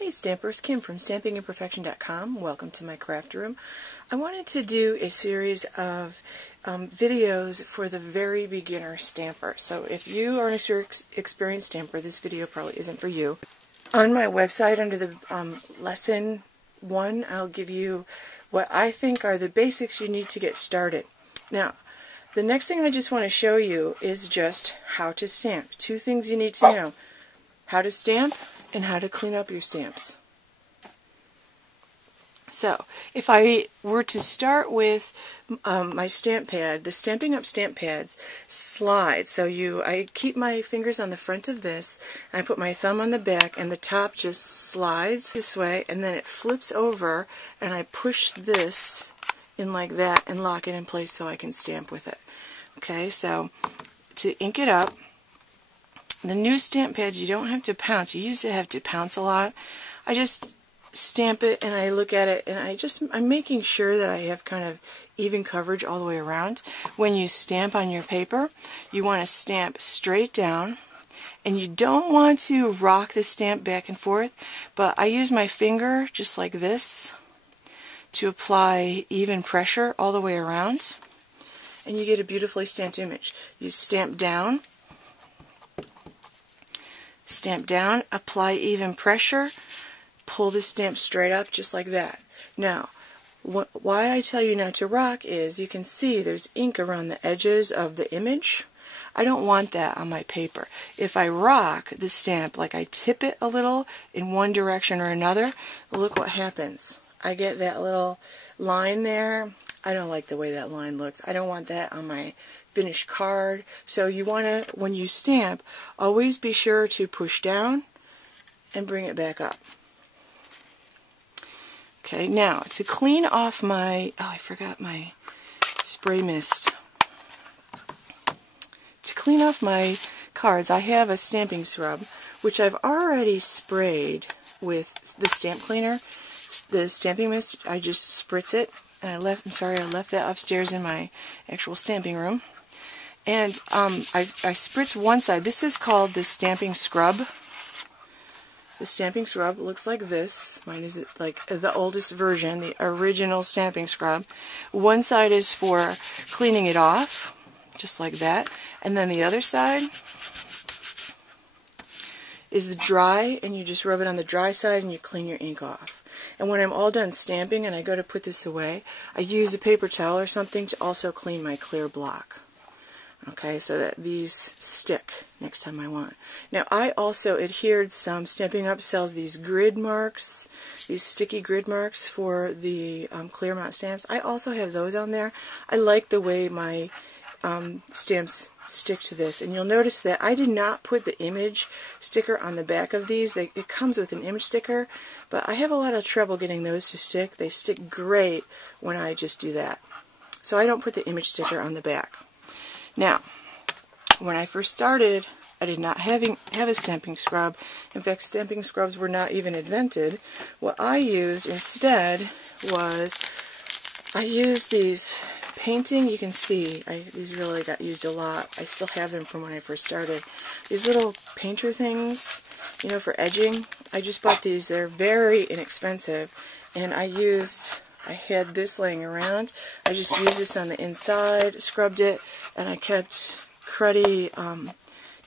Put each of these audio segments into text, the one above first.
Hey Stampers, Kim from StampingImperfection.com. Welcome to my craft room. I wanted to do a series of videos for the very beginner stamper. So if you are an experienced stamper, this video probably isn't for you. On my website under the lesson 1, I'll give you what I think are the basics you need to get started. Now, the next thing I just want to show you is just how to stamp. 2 things you need to know: how to stamp and how to clean up your stamps. So, if I were to start with my stamp pad, the Stampin' Up! Stamp pads slide. So I keep my fingers on the front of this, and I put my thumb on the back, and the top just slides this way, and then it flips over, and I push this in like that and lock it in place so I can stamp with it. Okay, so to ink it up, the new stamp pads, you don't have to pounce. You used to have to pounce a lot. I just stamp it and I look at it and I'm making sure that I have kind of even coverage all the way around. When you stamp on your paper, you want to stamp straight down, and you don't want to rock the stamp back and forth, but I use my finger just like this to apply even pressure all the way around, and you get a beautifully stamped image. You stamp down, apply even pressure, pull the stamp straight up just like that. Now, why I tell you not to rock is you can see there's ink around the edges of the image. I don't want that on my paper. If I rock the stamp, like I tip it a little in one direction or another, look what happens. I get that little line there. I don't like the way that line looks. I don't want that on my finished card. So you want to, when you stamp, always be sure to push down and bring it back up. Okay, now to clean off my, I forgot my spray mist. To clean off my cards, I have a stamping scrub, which I've already sprayed with the stamp cleaner. The stamping mist, I just spritz it, and I left that upstairs in my actual stamping room. And I spritz one side. This is called the stamping scrub. The stamping scrub looks like this. Mine is like the oldest version, the original stamping scrub. One side is for cleaning it off, just like that. And then the other side is the dry, and you just rub it on the dry side and you clean your ink off. And when I'm all done stamping and I go to put this away, I use a paper towel or something to also clean my clear block. Okay, so that these stick next time I want. Now, I also adhered some. Stampin' Up! Sells these grid marks, these sticky grid marks for the clear mount stamps. I also have those on there. I like the way my stamps stick to this, and you'll notice that I did not put the image sticker on the back of these. It comes with an image sticker, but I have a lot of trouble getting those to stick. They stick great when I just do that. So I don't put the image sticker on the back. Now, when I first started, I did not have a stamping scrub. In fact, stamping scrubs were not even invented. What I used instead was, I used these painting, you can see, these really got used a lot. I still have them from when I first started. These little painter things, you know, for edging. I just bought these. They're very inexpensive, and I had this laying around. I just used this on the inside, scrubbed it, and I kept cruddy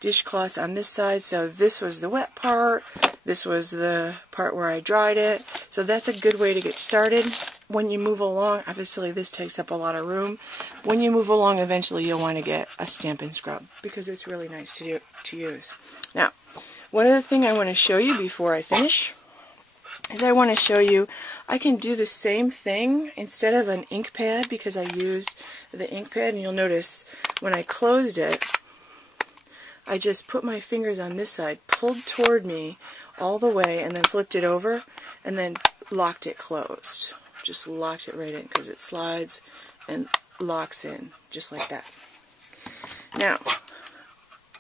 dishcloths on this side. So this was the wet part, this was the part where I dried it. So that's a good way to get started. When you move along, obviously this takes up a lot of room. When you move along, eventually you'll want to get a Stampin' scrub because it's really nice to use. Now, one other thing I want to show you before I finish is I want to show you I can do the same thing instead of an ink pad, because I used the ink pad, and you'll notice when I closed it, I just put my fingers on this side, pulled toward me all the way, and then flipped it over, and then locked it closed. Just locked it right in, because it slides and locks in, just like that. Now,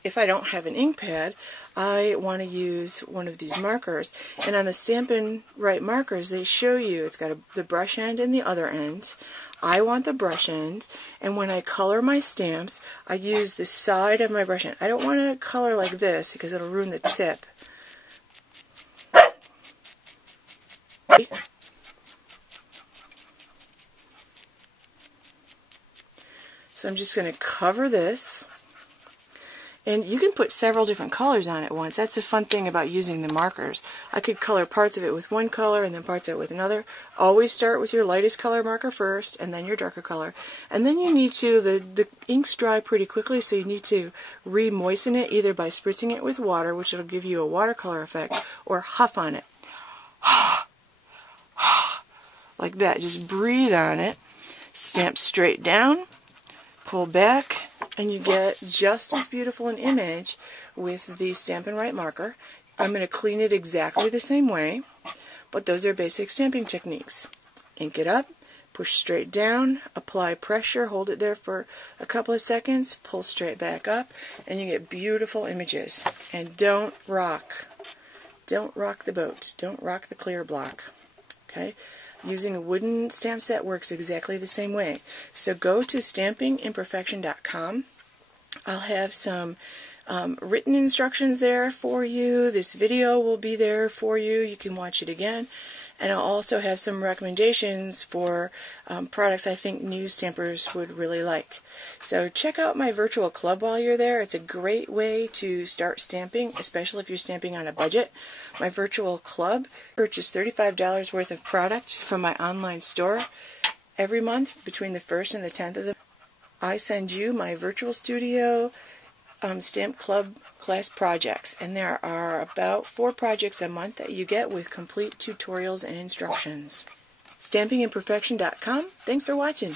if I don't have an ink pad, I want to use one of these markers. And on the Stampin' Right markers, they show you, it's got the brush end and the other end. I want the brush end, and when I color my stamps, I use the side of my brush end. I don't want to color like this because it'll ruin the tip. So I'm just going to cover this. And you can put several different colors on it at once. That's a fun thing about using the markers. I could color parts of it with one color and then parts of it with another. Always start with your lightest color marker first and then your darker color. And then you need to, the inks dry pretty quickly, so you need to re-moisten it either by spritzing it with water, which will give you a watercolor effect, or huff on it. Like that. Just breathe on it. Stamp straight down. Pull back, and you get just as beautiful an image with the Stampin' Right marker. I'm going to clean it exactly the same way, but those are basic stamping techniques. Ink it up, push straight down, apply pressure, hold it there for a couple of seconds, pull straight back up, and you get beautiful images. And don't rock the boat. Don't rock the clear block. Okay? Using a wooden stamp set works exactly the same way. So go to stampingimperfection.com. I'll have some written instructions there for you. This video will be there for you. You can watch it again. And I'll also have some recommendations for products I think new stampers would really like. So check out my virtual club while you're there. It's a great way to start stamping, especially if you're stamping on a budget. My virtual club, purchase $35 worth of product from my online store every month between the 1st and the 10th of the month. I send you my virtual studio Stamp Club class projects, and there are about 4 projects a month that you get with complete tutorials and instructions. Stampingimperfection.com. Thanks for watching.